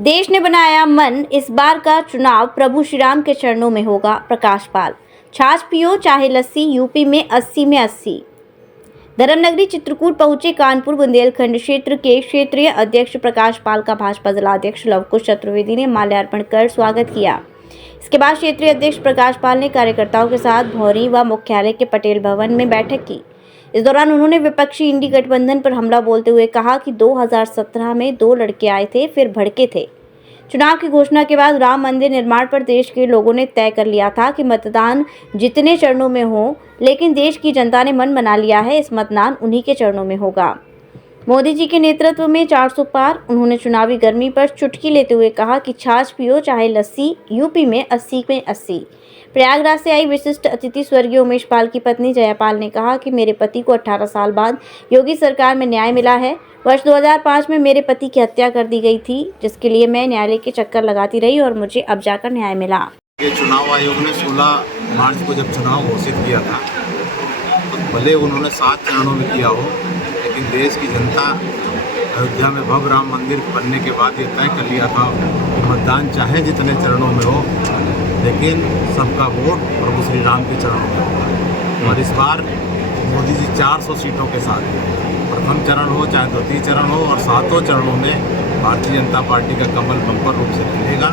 देश ने बनाया मन, इस बार का चुनाव प्रभु श्री राम के चरणों में होगा। प्रकाश पाल। छाछ पियो चाहे लस्सी, यूपी में 80 में 80। धर्मनगरी चित्रकूट पहुंचे कानपुर बुंदेलखंड क्षेत्र के क्षेत्रीय अध्यक्ष प्रकाश पाल का भाजपा जिलाध्यक्ष लवकुश चतुर्वेदी ने माल्यार्पण कर स्वागत किया। इसके बाद क्षेत्रीय अध्यक्ष प्रकाश पाल ने कार्यकर्ताओं के साथ भौरी व मुख्यालय के पटेल भवन में बैठक की। इस दौरान उन्होंने विपक्षी इंडी गठबंधन पर हमला बोलते हुए कहा कि 2017 में 2 लड़के आए थे, फिर भड़के थे। चुनाव की घोषणा के बाद राम मंदिर निर्माण पर देश के लोगों ने तय कर लिया था कि मतदान जितने चरणों में हो, लेकिन देश की जनता ने मन बना लिया है, इस मतदान उन्हीं के चरणों में होगा। मोदी जी के नेतृत्व में 400 पार। उन्होंने चुनावी गर्मी पर चुटकी लेते हुए कहा कि छाछ पियो चाहे लस्सी, यूपी में 80 में 80। प्रयागराज से आई विशिष्ट अतिथि स्वर्गीय उमेश पाल की पत्नी जयापाल ने कहा कि मेरे पति को 18 साल बाद योगी सरकार में न्याय मिला है। वर्ष 2005 में मेरे पति की हत्या कर दी गई थी, जिसके लिए मैं न्यायालय के चक्कर लगाती रही और मुझे अब जाकर न्याय मिला। चुनाव आयोग ने 16 मार्च को जब चुनाव घोषित किया था, तो भले उन्होंने 7 चरणों में किया हो, लेकिन देश की जनता अयोध्या में भव्य राम मंदिर बनने के बाद ये तय कर लिया था कि मतदान चाहे जितने चरणों में हो, लेकिन सबका वोट प्रभु श्री राम के चरणों में होगा। और इस बार मोदी जी 400 सीटों के साथ, प्रथम चरण हो चाहे द्वितीय चरण हो, और 7 चरणों में भारतीय जनता पार्टी का कमल बम्पर रूप से खिलेगा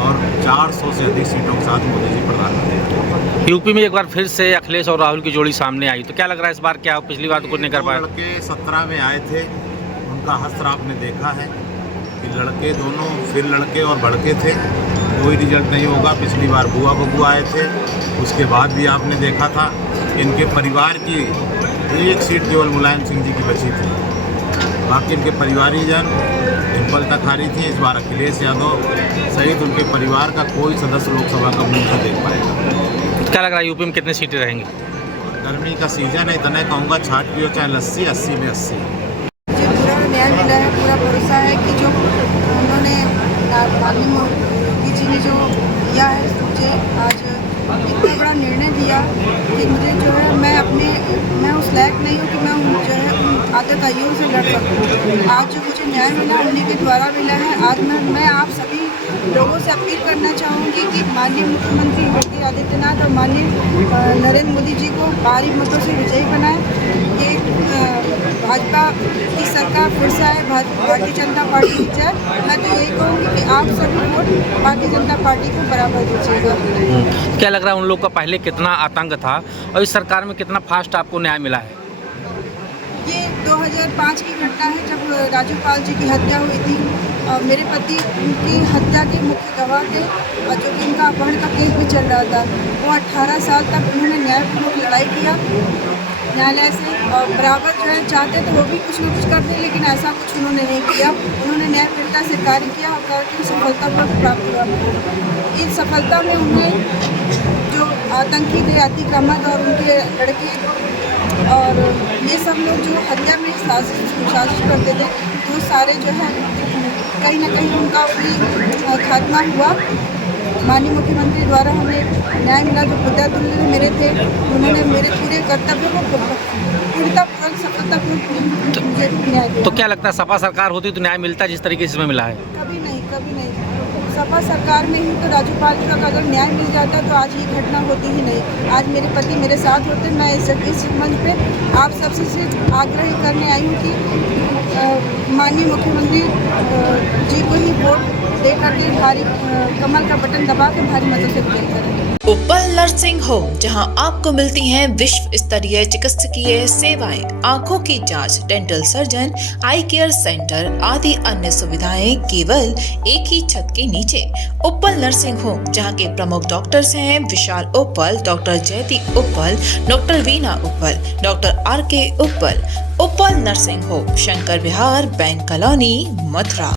और 400 से अधिक सीटों के साथ मोदी जी प्रधानमंत्री। यूपी में एक बार फिर से अखिलेश और राहुल की जोड़ी सामने आई, तो क्या लग रहा है इस बार क्या पिछली बार तो कुछ नहीं कर पाए? लड़के 17 में आए थे, उनका हस्त्र आपने देखा है कि लड़के दोनों फिर लड़के और भड़के थे, कोई रिजल्ट नहीं होगा। पिछली बार बुआ बबू आए थे, उसके बाद भी आपने देखा था इनके परिवार की 1 सीट केवल मुलायम सिंह जी की बची थी, बाकी इनके परिवारी जन डिम्पल तक हारी थी। इस बार अखिलेश यादव सहित उनके परिवार का कोई सदस्य लोकसभा का मुंह नहीं देख पाएगा। क्या लग रहा है यूपी में कितनी सीटें रहेंगी? गर्मी का सीजन है, इतना कहूँगा छाछ पियो चाहे लस्सी, 80 में 80। मुझे पूरा न्याय मिला है, पूरा भरोसा है कि जो उन्होंने माननीय मोदी जी ने जो किया है, मुझे आज इतना बड़ा निर्णय दिया कि मुझे जो है मैं उस लायक नहीं हूँ कि मैं जो है उन आतताइयों से लड़ सकूँ। आज जो मुझे न्याय मिला उन्हीं के द्वारा मिला है। आज मैं आप सभी लोगों से अपील करना चाहूँगी कि माननीय मुख्यमंत्री योगी आदित्यनाथ और माननीय नरेंद्र मोदी जी को भारी मतों से विजयी बनाएं। ये भाजपा की सरकार फिर से आए, भारतीय जनता पार्टी की जय। मैं तो यही कहूँगी कि आप सभी वोट भारतीय जनता पार्टी को बराबर दीजिएगा। क्या लग रहा है उन लोग का पहले कितना आतंक था और इस सरकार में कितना फास्ट आपको न्याय मिला है? ये 2005 की घटना है जब राजू पाल जी की हत्या हुई थी। मेरे पति की हत्या के मुख्य गवाह थे, जो कि इनका अपहरण का केस भी चल रहा था। वो 18 साल तक उन्होंने न्यायपूर्वक लड़ाई किया न्यायालय से, और बराबर जो है चाहते तो वो भी कुछ न कुछ करते, लेकिन ऐसा कुछ उन्होंने नहीं किया। उन्होंने न्यायप्रियता से कार्य किया और कार्य सफलता प्राप्त हुआ। इस सफलता में उन्हें जो आतंकी थे अतिक्रमण और उनके लड़के और ये सब लोग जो हत्या में साजिश करते थे, तो सारे जो है कहीं ना कहीं उनका भी खात्मा हुआ। माननीय मुख्यमंत्री द्वारा हमें न्याय मिला। जो विद्यार्थी मेरे थे, उन्होंने मेरे पूरे कर्तव्य को पूर्णतः सफलतापूर्वक मुझे न्याय दिया। तो क्या लगता है सपा सरकार होती तो न्याय मिलता जिस तरीके से इसमें मिला है? कभी नहीं, कभी नहीं। सपा सरकार में ही तो राजू पाल जी का अगर न्याय मिल जाता तो आज ये घटना होती ही नहीं। आज मेरे पति मेरे साथ होते। मैं इस मंच पे आप सबसे से आग्रह करने आई हूँ कि माननीय मुख्यमंत्री जी को ही वोट दे करके भारी कमल का बटन दबा के भारी मतों से विजयी करें। उपल नर्सिंग होम, जहां आपको मिलती हैं विश्व स्तरीय चिकित्सकीय सेवाएं, आंखों की जांच, डेंटल सर्जन, आई केयर सेंटर आदि अन्य सुविधाएं केवल एक ही छत के नीचे। उपल नर्सिंग होम, जहां के प्रमुख डॉक्टर्स हैं विशाल उप्पल, डॉक्टर जयती उप्पल, डॉक्टर वीना उप्पल, डॉक्टर RK उप्पल। उपल नर्सिंग होम, शंकर विहार, बैंक कॉलोनी, मथुरा।